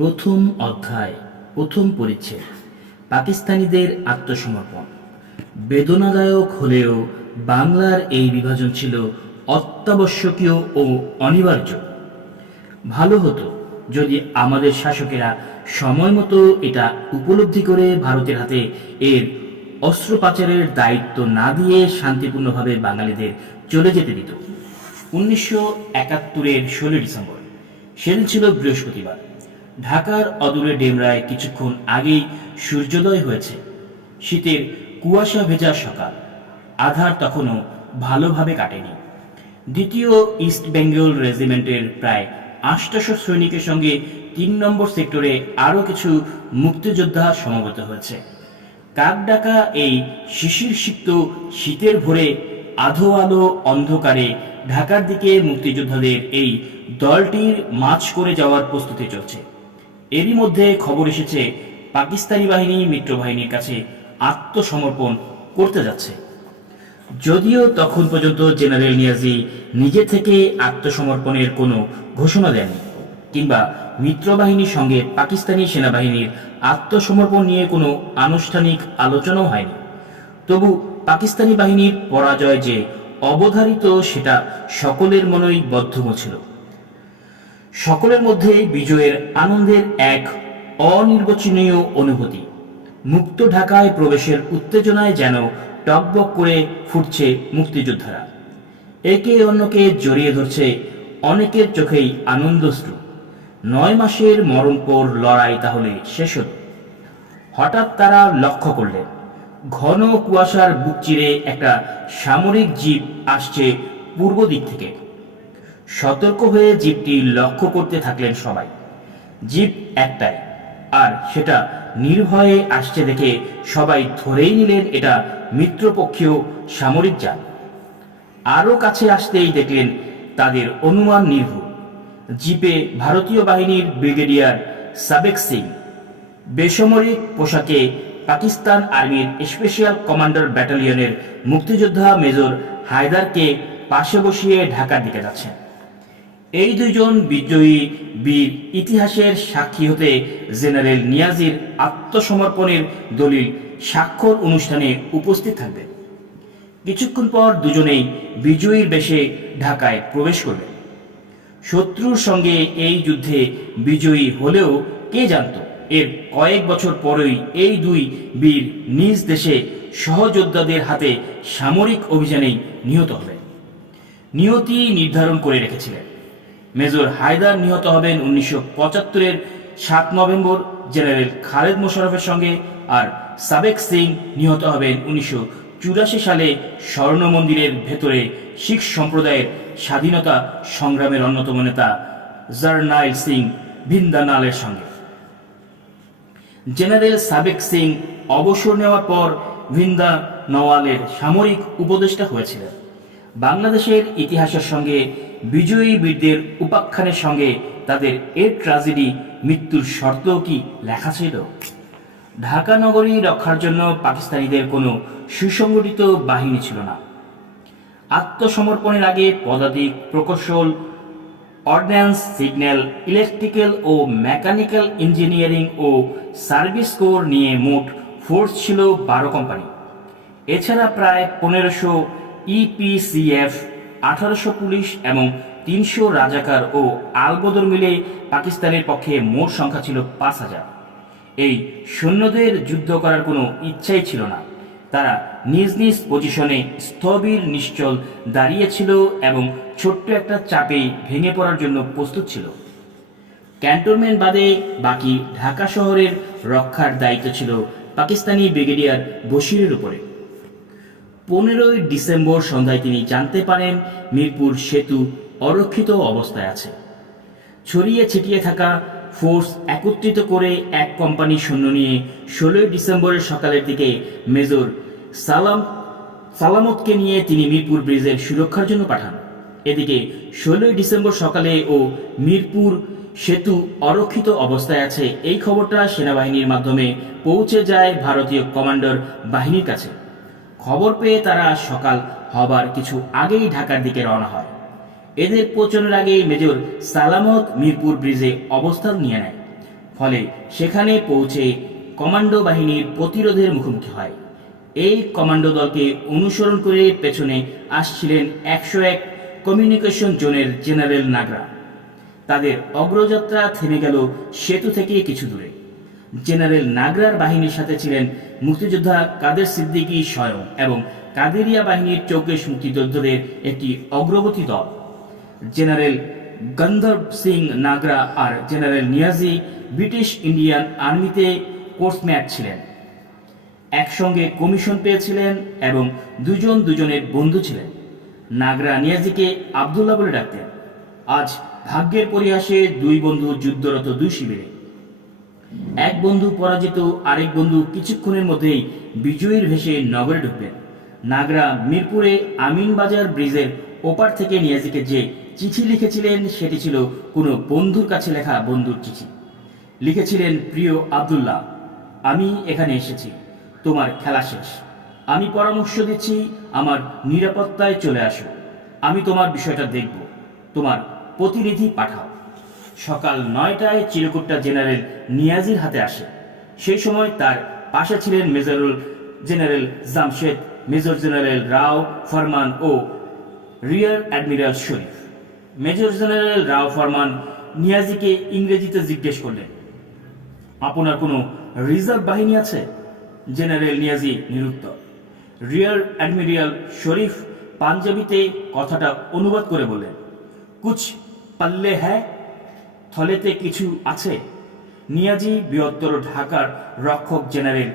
প্রথম অধ্যায়, প্রথম পরিচ্ছেদ। পাকিস্তানিদের আত্মসমর্পণ। বেদনাদায়ক হলেও বাংলার এই বিভাজন ছিল অত্যাবশ্যকীয় ও অনিবার্য। ভালো হতো যদি আমাদের শাসকেরা সময় মতো এটা উপলব্ধি করে ভারতের হাতে এর অস্ত্র পাচারের দায়িত্ব না দিয়ে শান্তিপূর্ণভাবে বাঙালিদের চলে যেতে দিত। 1971-এর 16 ডিসেম্বর, সেদিন ছিল বৃহস্পতিবার। ঢাকার অদূরে ডেমরায় কিছুক্ষণ আগেই সূর্যোদয় হয়েছে। শীতের কুয়াশা ভেজা সকাল, আধার তখনও ভালোভাবে কাটেনি। দ্বিতীয় ইস্ট বেঙ্গল রেজিমেন্টের প্রায় 800 সৈনিকের সঙ্গে 3 নম্বর সেক্টরে আরও কিছু মুক্তিযোদ্ধা সমবেত হয়েছে। কাকডাকা এই শিশিরসিক্ত শীতের ভোরে আধো আলো অন্ধকারে ঢাকার দিকে মুক্তিযোদ্ধাদের এই দলটির মার্চ করে যাওয়ার প্রস্তুতি চলছে। এরই মধ্যে খবর এসেছে পাকিস্তানি বাহিনী মিত্রবাহিনীর কাছে আত্মসমর্পণ করতে যাচ্ছে। যদিও তখন পর্যন্ত জেনারেল নিয়াজি নিজে থেকে আত্মসমর্পণের কোনো ঘোষণা দেননি, কিংবা মিত্রবাহিনীর সঙ্গে পাকিস্তানি সেনাবাহিনীর আত্মসমর্পণ নিয়ে কোনো আনুষ্ঠানিক আলোচনাও হয়নি। তবু পাকিস্তানি বাহিনীর পরাজয় যে অবধারিত সেটা সকলের মনেই বদ্ধমূল ছিল। সকলের মধ্যে বিজয়ের আনন্দের এক অনির্বচনীয় অনুভূতি। মুক্ত ঢাকায় প্রবেশের উত্তেজনায় যেন টকবক করে ফুটছে মুক্তিযোদ্ধারা। একে অন্যকে জড়িয়ে ধরছে, অনেকের চোখেই আনন্দশ্রু। 9 মাসের মরণপর লড়াই তাহলে শেষ হল। হঠাৎ তারা লক্ষ্য করলেন, ঘন কুয়াশার বুক চিরে একটা সামরিক জিপ আসছে পূর্ব দিক থেকে। সতর্ক হয়ে জিপটি লক্ষ্য করতে থাকলেন সবাই। জিপ একটাই, আর সেটা নির্ভয়ে আসছে দেখে সবাই ধরেই নিলেন এটা মিত্রপক্ষীয় সামরিক যান। আরও কাছে আসতেই দেখলেন তাদের অনুমান নির্ভুল। জিপে ভারতীয় বাহিনীর ব্রিগেডিয়ার সাবেক সিং, বেসামরিক পোশাকে পাকিস্তান আর্মির স্পেশাল কমান্ডার ব্যাটালিয়নের মুক্তিযোদ্ধা মেজর হায়দারকে পাশে বসিয়ে ঢাকার দিকে যাচ্ছেন। এই দুইজন বিজয়ী বীর ইতিহাসের সাক্ষী হতে জেনারেল নিয়াজির আত্মসমর্পণের দলিল স্বাক্ষর অনুষ্ঠানে উপস্থিত থাকবেন। কিছুক্ষণ পর দুজনেই বিজয়ীর বেশে ঢাকায় প্রবেশ করবেন। শত্রুর সঙ্গে এই যুদ্ধে বিজয়ী হলেও কে জানত এর কয়েক বছর পরেই এই দুই বীর নিজ দেশে সহযোদ্ধাদের হাতে সামরিক অভিযানেই নিহত হবেন। নিয়তি নির্ধারণ করে রেখেছিলেন। মেজর হায়দার নিহত হবেন 1975-এর 7 নভেম্বর জেনারেল খালেদ মোশাররফের সঙ্গে, আর সাবেক সিং নিহত হবেন 1984 সালে স্বর্ণ মন্দিরের ভেতরে শিখ সম্প্রদায়ের স্বাধীনতা সংগ্রামের অন্যতম নেতা জারনাইল সিং ভিন্দানালের সঙ্গে। জেনারেল সাবেক সিং অবসর নেওয়ার পর ভিন্দা নওয়ালের সামরিক উপদেষ্টা হয়েছিলেন। বাংলাদেশের ইতিহাসের সঙ্গে বিজয়ী বীরদের উপাখ্যানের সঙ্গে তাদের এর ট্র্যাজেডি মৃত্যুর শর্তও কি লেখা ছিল? ঢাকা নগরী রক্ষার জন্য পাকিস্তানিদের কোনো সুসংগঠিত বাহিনী ছিল না। আত্মসমর্পণের আগে পদাতিক, প্রকৌশল, অর্ডিন্যান্স, সিগন্যাল, ইলেকট্রিক্যাল ও মেকানিক্যাল ইঞ্জিনিয়ারিং ও সার্ভিস কোর নিয়ে মোট ফোর্স ছিল 12 কোম্পানি। এছাড়া প্রায় 1500 ইপিসিএফ, 1800 পুলিশ এবং 300 রাজাকার ও আলবদর মিলে পাকিস্তানের পক্ষে মোট সংখ্যা ছিল 5000। এই সৈন্যদের যুদ্ধ করার কোনো ইচ্ছাই ছিল না। তারা নিজ নিজ পজিশনে স্থবির নিশ্চল দাঁড়িয়েছিল এবং ছোট্ট একটা চাপেই ভেঙে পড়ার জন্য প্রস্তুত ছিল। ক্যান্টনমেন্ট বাদে বাকি ঢাকা শহরের রক্ষার দায়িত্ব ছিল পাকিস্তানি ব্রিগেডিয়ার বশিরের উপরে। 15ই ডিসেম্বর সন্ধ্যায় তিনি জানতে পারেন মিরপুর সেতু অরক্ষিত অবস্থায় আছে। ছড়িয়ে ছিটিয়ে থাকা ফোর্স একত্রিত করে এক কোম্পানি সৈন্য নিয়ে 16ই ডিসেম্বরের সকালের দিকে মেজর সালামতকে নিয়ে তিনি মিরপুর ব্রিজের সুরক্ষার জন্য পাঠান। এদিকে 16ই ডিসেম্বর সকালে ও মিরপুর সেতু অরক্ষিত অবস্থায় আছে এই খবরটা সেনাবাহিনীর মাধ্যমে পৌঁছে যায় ভারতীয় কমান্ডার বাহিনীর কাছে। খবর পেয়ে তারা সকাল হবার কিছু আগেই ঢাকার দিকে রওনা হয়। এদের পৌঁছানোর আগেই মেজর সালামত মিরপুর ব্রিজে অবস্থান নিয়ে নেয়। ফলে সেখানে পৌঁছে কমান্ডো বাহিনীর প্রতিরোধের মুখোমুখি হয়। এই কমান্ডো দলকে অনুসরণ করে পেছনে আসছিলেন 101 কমিউনিকেশন জোনের জেনারেল নাগরা। তাদের অগ্রযাত্রা থেমে গেল সেতু থেকে কিছু দূরে। জেনারেল নাগরার বাহিনীর সাথে ছিলেন মুক্তিযোদ্ধা কাদের সিদ্দিকী স্বয়ং এবং কাদেরিয়া বাহিনীর 24 মুক্তিযোদ্ধাদের একটি অগ্রগতি দল। জেনারেল গন্ধর্ব সিং নাগরা আর জেনারেল নিয়াজি ব্রিটিশ ইন্ডিয়ান আর্মিতে কোর্সম্যাট ছিলেন, একসঙ্গে কমিশন পেয়েছিলেন এবং দুজনের বন্ধু ছিলেন। নাগরা নিয়াজিকে আবদুল্লাহ বলে ডাকতেন। আজ ভাগ্যের পরিহাসে দুই বন্ধু যুদ্ধরত দুই শিবিরে। এক বন্ধু পরাজিত, আরেক বন্ধু কিছুক্ষণের মধ্যেই বিজয়ীর ভেসে নগরে ঢুকবেন। নাগরা মিরপুরে আমিনবাজার ব্রিজের ওপার থেকে নিয়াজিকে যে চিঠি লিখেছিলেন সেটি ছিল কোনো বন্ধুর কাছে লেখা বন্ধুর চিঠি। লিখেছিলেন, প্রিয় আবদুল্লাহ, আমি এখানে এসেছি, তোমার খেলা শেষ। আমি পরামর্শ দিচ্ছি আমার নিরাপত্তায় চলে আসো। আমি তোমার বিষয়টা দেখব, তোমার প্রতিনিধি পাঠাও। সকাল 9টায় চিরকুটটা জেনারেল নিয়াজির হাতে আসে। সেই সময় তার পাশে ছিলেন major general Jamshed, major general Rao Farman ও rear admiral Sharif. Major general Rao Farman নিয়াজিকে ইংরেজিতে জিজ্ঞেস করলেন, আপনার কোনো রিজার্ভ বাহিনী আছে? জেনারেল নিয়াজি নিরুত্তর। রিয়ার অ্যাডমিরাল শরীফ পাঞ্জাবিতে কথাটা অনুবাদ করে বললেন, কুছ পাল্লে হ্যায়, থলেতে কিছু আছে? নিয়াজি বৃহত্তর ঢাকার রক্ষক জেনারেল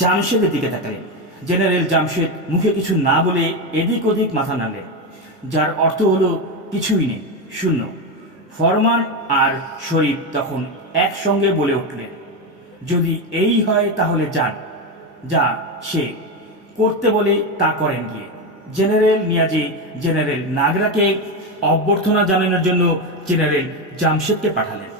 জামশেদের দিকে তাকালেন। জেনারেল জামশেদ মুখে কিছু না বলে এদিক ওদিক মাথা নাড়লেন, যার অর্থ হলো কিছুই নেই, শূন্য। ফরমান আর শরীফ তখন একসঙ্গে বলে উঠলেন, যদি এই হয় তাহলে যান, যা সে করতে বলে তা করেন গিয়ে। জেনারেল নিয়াজি জেনারেল নাগরাকে অভ্যর্থনা জানানোর জন্য জেনারেল জামশেদকে পাঠালেন।